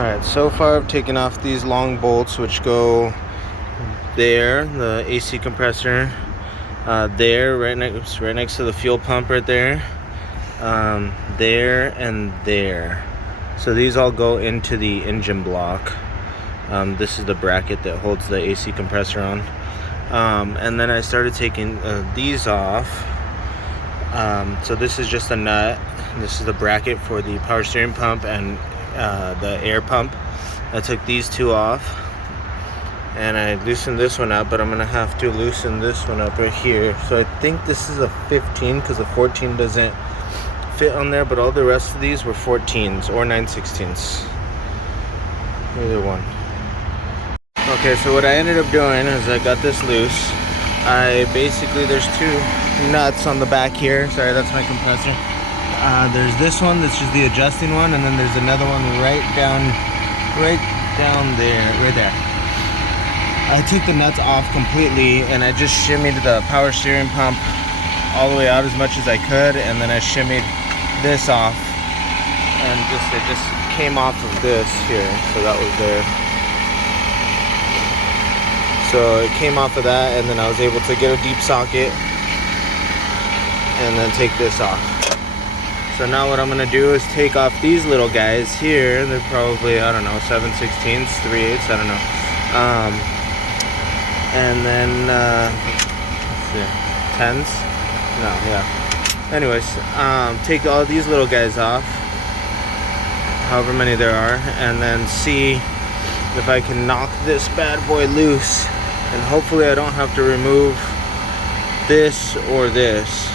Alright, so far I've taken off these long bolts which go there, the AC compressor, there, right next to the fuel pump right there, there and there. So these all go into the engine block. This is the bracket that holds the AC compressor on. And then I started taking these off. So this is just a nut. This is the bracket for the power steering pump and the air pump. I took these two off and I loosened this one up, but I'm gonna have to loosen this one up right here. So I think this is a 15 because the 14 doesn't fit on there, but all the rest of these were 14s or 9/16s, either one. Okay, so what I ended up doing is I got this loose. There's two nuts on the back here. Sorry, that's my compressor. There's this one that's just the adjusting one, and then there's another one right down there, right there. I took the nuts off completely and I just shimmied the power steering pump all the way out as much as I could, and then I shimmied this off, and it just came off of this here, so that was there. So it came off of that, and then I was able to get a deep socket and then take this off. So now what I'm gonna do is take off these little guys here. They're probably, I don't know, 7/16, 3/8, I don't know. And then, let's see, 10s? No, yeah. Anyways, take all these little guys off, however many there are, and then see if I can knock this bad boy loose. And hopefully I don't have to remove this or this.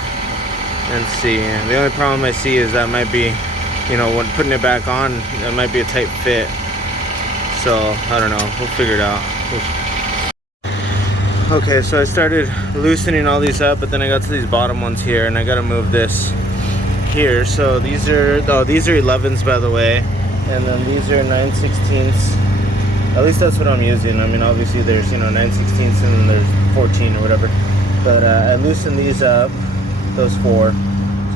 And see, the only problem I see is that might be, you know, when putting it back on, it might be a tight fit. So I don't know, we'll figure it out. Okay, so I started loosening all these up, but then I got to these bottom ones here, and I gotta move this here. So these are 11s, by the way, and then these are 9/16s. At least that's what I'm using. I mean, obviously there's, you know, 9/16s and then there's 14 or whatever. But I loosened these up, those four. So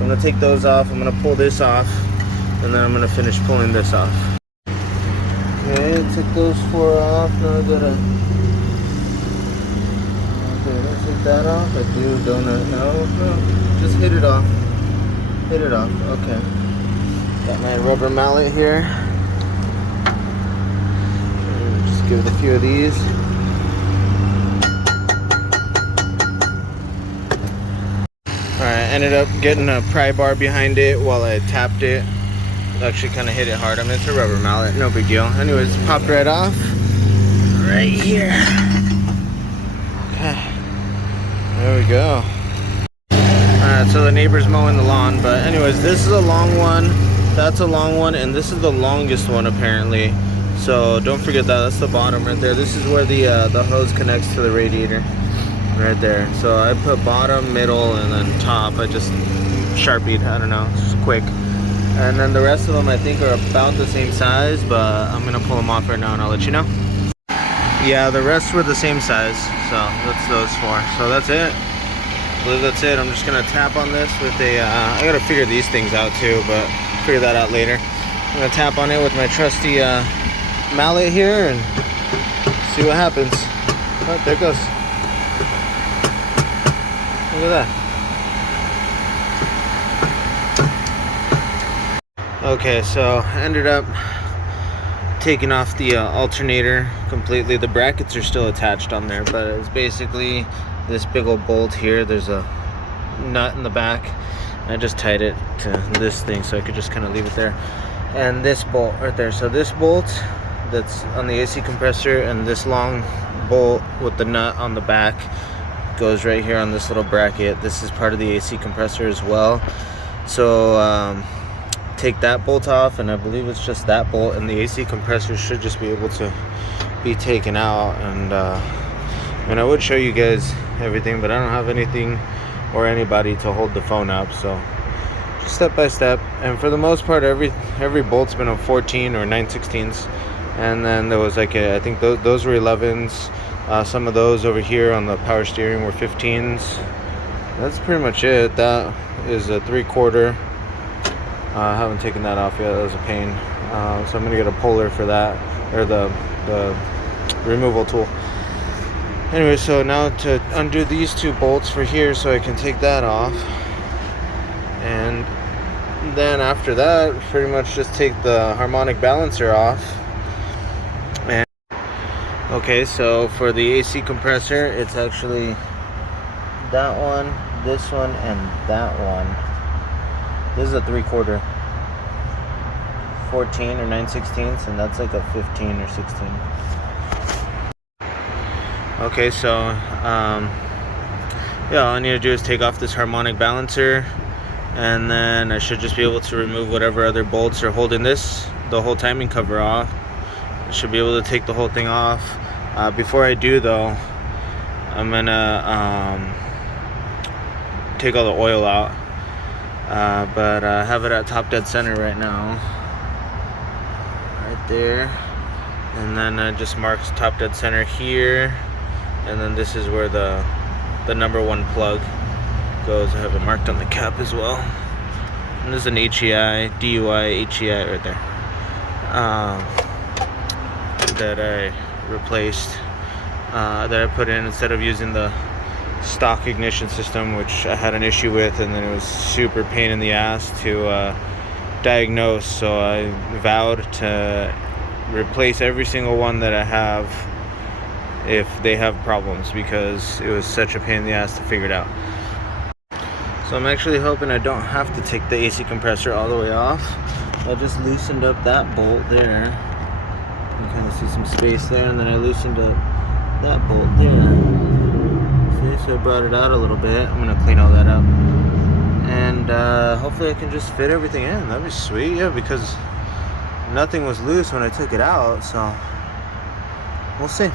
I'm gonna take those off, I'm gonna pull this off, and then I'm gonna finish pulling this off. Okay, took those four off. Now I gotta, okay, did I take that off? I do, don't I? No, just hit it off. Hit it off, okay. Got my rubber mallet here. Just give it a few of these. Alright, ended up getting a pry bar behind it while I tapped it. Actually kind of hit it hard. I mean, it's a rubber mallet, no big deal. Anyways, popped right off. Right here. Okay. There we go. Alright, so the neighbor's mowing the lawn. But anyways, this is a long one. That's a long one. And this is the longest one, apparently. So don't forget that. That's the bottom right there. This is where the hose connects to the radiator. Right there. So I put bottom, middle, and then top. I just sharpied, I don't know, just quick. And then the rest of them I think are about the same size, but I'm gonna pull them off right now and I'll let you know. Yeah, the rest were the same size, so that's those four. So that's it. I believe that's it. I'm just gonna tap on this with a, I gotta figure these things out too, but figure that out later. I'm gonna tap on it with my trusty mallet here and see what happens. Oh, there it goes. Look at that. Okay, so I ended up taking off the alternator completely. The brackets are still attached on there, but it's basically this big old bolt here. There's a nut in the back. I just tied it to this thing so I could just kind of leave it there. And this bolt right there. So this bolt that's on the AC compressor and this long bolt with the nut on the back goes right here on this little bracket. This is part of the AC compressor as well. So take that bolt off, and I believe it's just that bolt, and the AC compressor should just be able to be taken out. And I would show you guys everything, but I don't have anything or anybody to hold the phone up, so just step by step. And for the most part, every bolt's been a 14 or 9/16s, and then there was like I think those were 11s. Some of those over here on the power steering were 15s. That's pretty much it. That is a 3/4. I haven't taken that off yet. That was a pain. So I'm gonna get a puller for that, or the removal tool. Anyway, so now to undo these 2 bolts for here so I can take that off. And then after that, pretty much just take the harmonic balancer off. And okay, so for the AC compressor, it's actually that one, this one, and that one. This is a 3/4, 14 or 9/16, and that's like a 15 or 16. Okay, so yeah, all I need to do is take off this harmonic balancer, and then I should just be able to remove whatever other bolts are holding the whole timing cover off. I should be able to take the whole thing off. Before I do though, I'm gonna take all the oil out, but I have it at top dead center right now, right there, and then it just marks top dead center here. And then this is where the number 1 plug goes. I have it marked on the cap as well. And this is an HEI, DUI, HEI right there. That I replaced, that I put in instead of using the stock ignition system, which I had an issue with, and then it was super pain in the ass to diagnose. So I vowed to replace every single one that I have if they have problems, because it was such a pain in the ass to figure it out. So I'm actually hoping I don't have to take the AC compressor all the way off. I just loosened up that bolt there. You can kind of see some space there, and then I loosened up that bolt there. See, so I brought it out a little bit. I'm gonna clean all that up, and hopefully I can just fit everything in. That'd be sweet, yeah, because nothing was loose when I took it out, so we'll see.